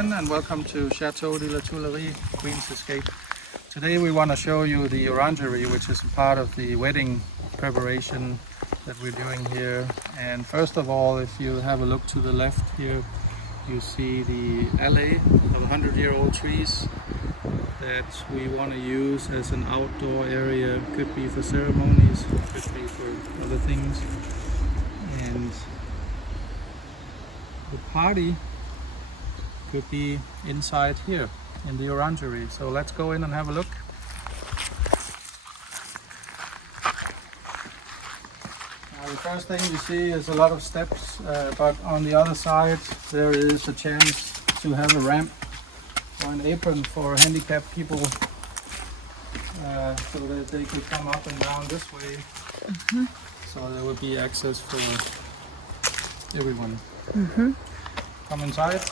again and welcome to Château de La Tuilerie, Queen's Escape. Today we want to show you the Orangery, which is a part of the wedding preparation that we're doing here. And first of all, if you have a look to the left here, you see the alley of 100-year-old trees that we want to use as an outdoor area. Could be for ceremonies, could be for other things. And the party could be inside here in the Orangery. So let's go in and have a look. The first thing you see is a lot of steps, but on the other side there is a chance to have a ramp or an apron for handicapped people, so that they could come up and down this way. So there would be access for everyone. Come inside.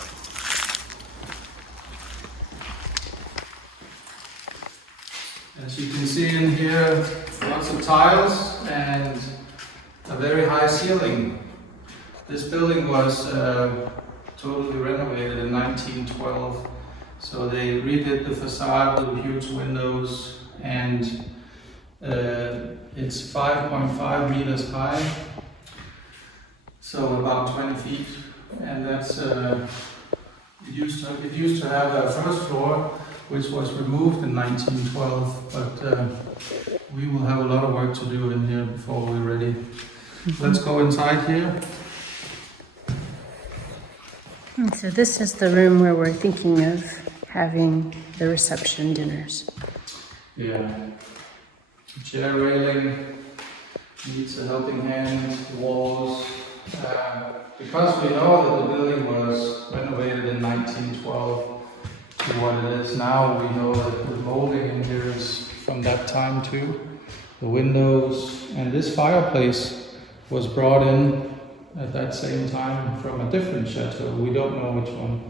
As you can see in here, lots of tiles and a very high ceiling. This building was totally renovated in 1912. So they redid the facade with huge windows, and it's 5.5 meters high, so about 20 feet. And that's it used to have a first floor, which was removed in 1912, but we will have a lot of work to do in here before we're ready. Let's go inside here. So this is the room where we're thinking of having the reception dinners. Yeah. Chair railing needs a helping hand, walls. Because we know that the building was renovated in 1912 to what it is now, we know that the molding in here is from that time too. The windows and this fireplace was brought in at that same time from a different chateau. We don't know which one.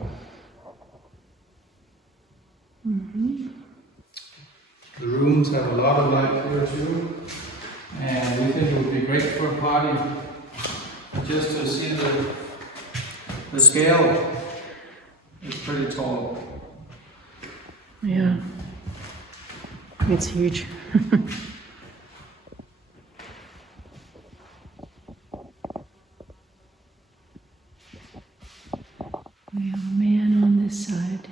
The rooms have a lot of light here too, and we think it would be great for a party just to see the scale. It's pretty tall. Yeah, it's huge. We have a man on this side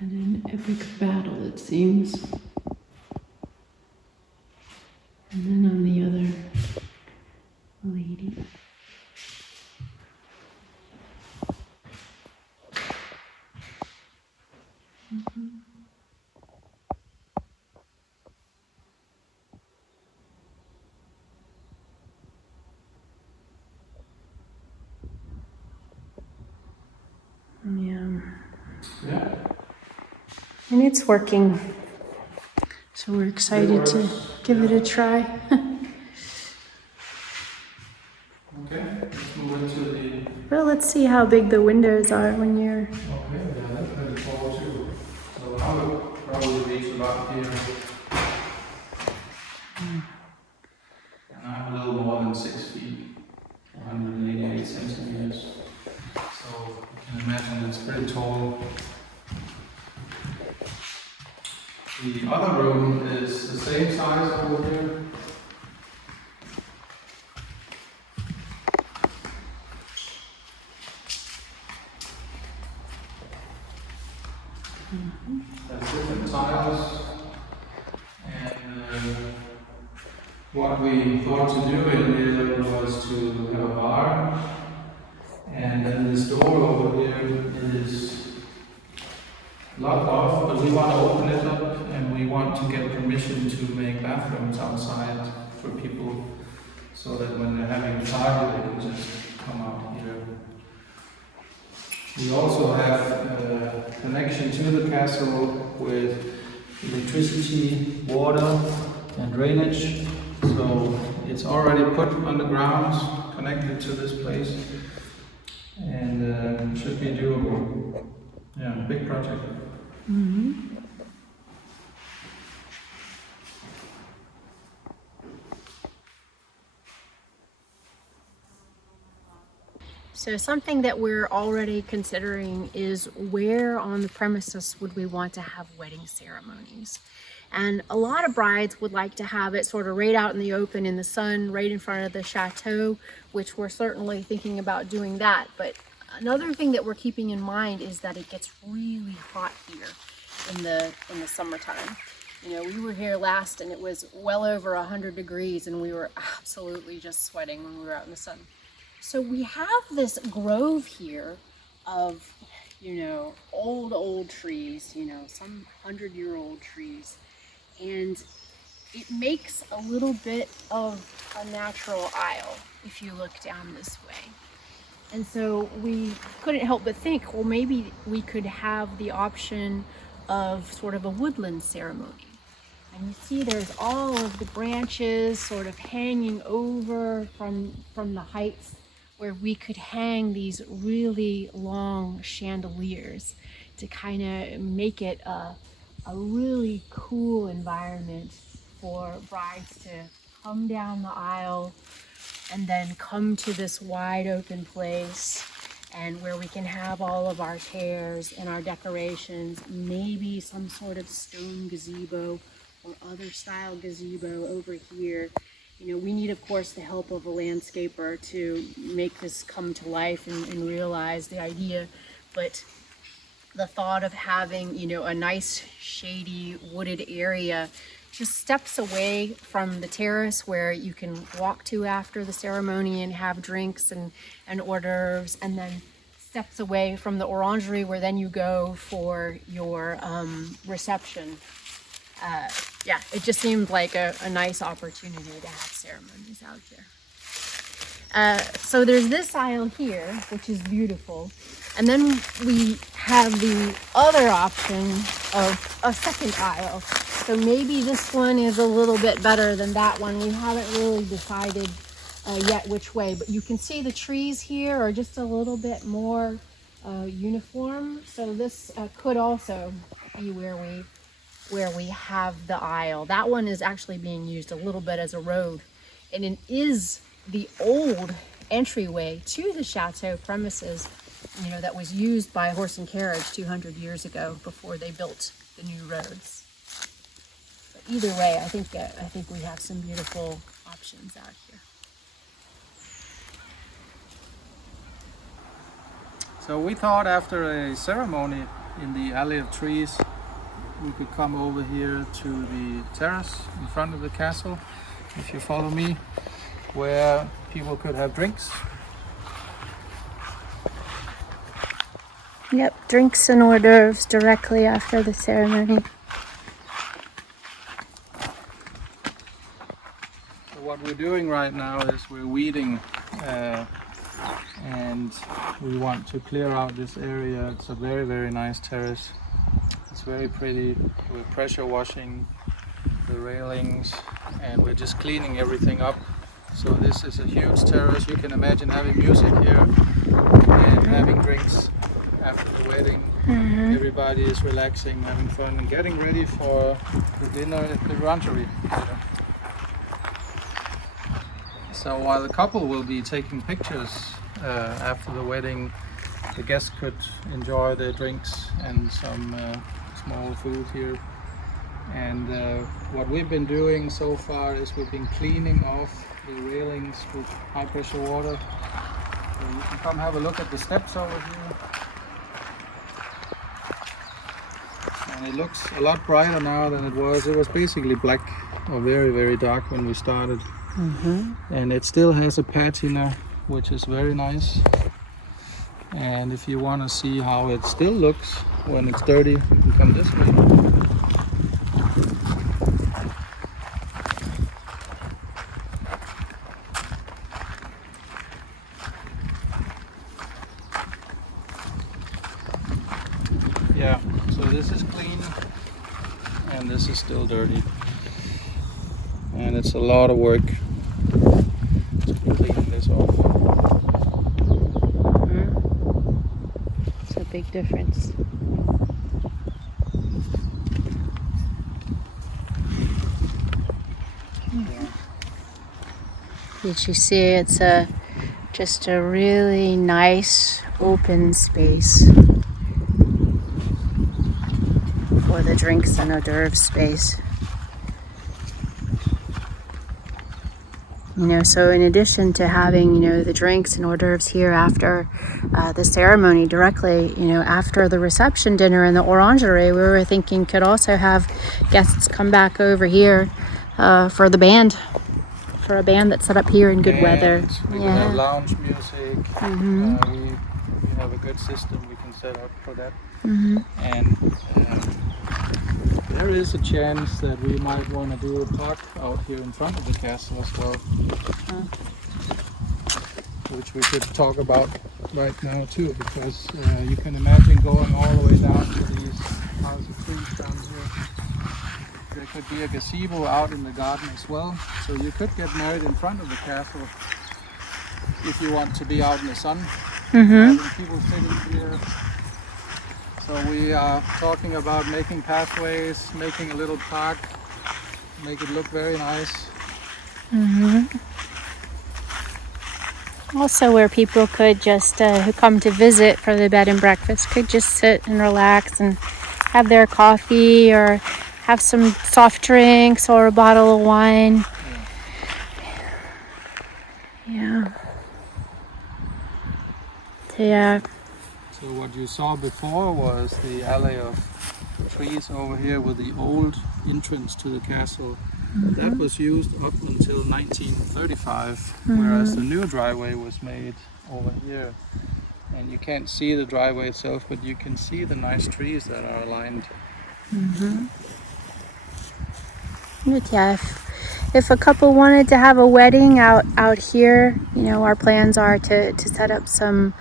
and an epic battle, it seems. And then on the other, a lady. Yeah. And it's working. So we're excited to give it a try. Okay, let's move into the... Well, let's see how big the windows are when you're... Okay, yeah, that's pretty tall too. So I would probably reach about here. And I'm a little more than 6 feet, 188 centimeters. So you can imagine it's pretty tall. The other room is the same size over here. Has different tiles, and what we thought to do in here was to have a bar, and then this door over here is locked off, but we want to open it up, and we want to get permission to make bathrooms outside for people, so that when they're having a party they can just come out here. We also have a connection to the castle with electricity, water and drainage. So it's already put underground, connected to this place, and should be doable. Yeah, big project. So something that we're already considering is where on the premises would we want to have wedding ceremonies. And a lot of brides would like to have it sort of right out in the open in the sun, right in front of the chateau, which we're certainly thinking about doing that. But another thing that we're keeping in mind is that it gets really hot here in the summertime. You know, we were here last and it was well over 100 degrees and we were absolutely just sweating when we were out in the sun. So we have this grove here of, you know, old trees, you know, some 100-year-old trees. And it makes a little bit of a natural aisle if you look down this way. And so we couldn't help but think, well, maybe we could have the option of sort of a woodland ceremony. And you see there's all of the branches sort of hanging over from the heights, where we could hang these really long chandeliers to kind of make it a really cool environment for brides to come down the aisle and then come to this wide open place, and where we can have all of our chairs and our decorations, maybe some sort of stone gazebo or other style gazebo over here. You know, we need, of course, the help of a landscaper to make this come to life and realize the idea. But the thought of having, you know, a nice shady wooded area just steps away from the terrace where you can walk to after the ceremony and have drinks and hors d'oeuvres, and then steps away from the Orangery where then you go for your reception. Yeah, it just seemed like a nice opportunity to have ceremonies out here. So there's this aisle here, which is beautiful. And then we have the other option of a second aisle. So maybe this one is a little bit better than that one. We haven't really decided yet which way, but you can see the trees here are just a little bit more uniform. So this could also be where we have the aisle. That one is actually being used a little bit as a road, and it is the old entryway to the chateau premises, you know, that was used by horse and carriage 200 years ago before they built the new roads. But either way, I think we have some beautiful options out here. So we thought after a ceremony in the alley of trees, we could come over here to the terrace in front of the castle, if you follow me, where people could have drinks. Yep, drinks and hors d'oeuvres directly after the ceremony. So what we're doing right now is we're weeding and we want to clear out this area. It's a very, very nice terrace. It's very pretty. We're pressure washing the railings and we're just cleaning everything up. So this is a huge terrace. You can imagine having music here and having drinks after the wedding. Everybody is relaxing, having fun and getting ready for the dinner at the Orangery. So while the couple will be taking pictures after the wedding, the guests could enjoy their drinks and some small food here. And what we've been doing so far is we've been cleaning off the railings with high pressure water. So you can come have a look at the steps over here. And it looks a lot brighter now than it was. It was basically black or very, very dark when we started. And it still has a patina, which is very nice. And if you want to see how it still looks when it's dirty, you can come this way. Yeah, so this is clean and this is still dirty. And it's a lot of work to be cleaning this off. It's a big difference. Did you see it's Just a really nice open space for the drinks and hors d'oeuvres space. You know, so in addition to having, you know, the drinks and hors d'oeuvres here after the ceremony, directly, you know, after the reception dinner in the Orangery, we were thinking could also have guests come back over here for the band, for a band that's set up here in good weather. We can have lounge music. We have a good system we can set up for that. And there is a chance that we might want to do a park out here in front of the castle as well, which we could talk about right now too, because you can imagine going all the way down to these piles of trees down here. There could be a gazebo out in the garden as well, so you could get married in front of the castle if you want to be out in the sun. Having people sitting here. So we are talking about making pathways, making a little park, make it look very nice. Also where people could just, who come to visit for the bed and breakfast, could just sit and relax and have their coffee or have some soft drinks or a bottle of wine. Yeah. So what you saw before was the alley of trees over here with the old entrance to the castle. That was used up until 1935, whereas the new driveway was made over here. And you can't see the driveway itself, but you can see the nice trees that are aligned. But yeah, if a couple wanted to have a wedding out here, you know, our plans are to set up some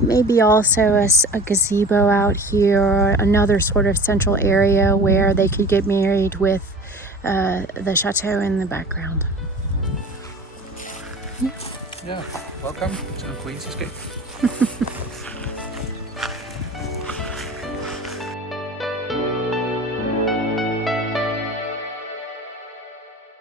maybe also a gazebo out here, or another sort of central area where they could get married with the chateau in the background. Yeah, welcome to Queen's Escape.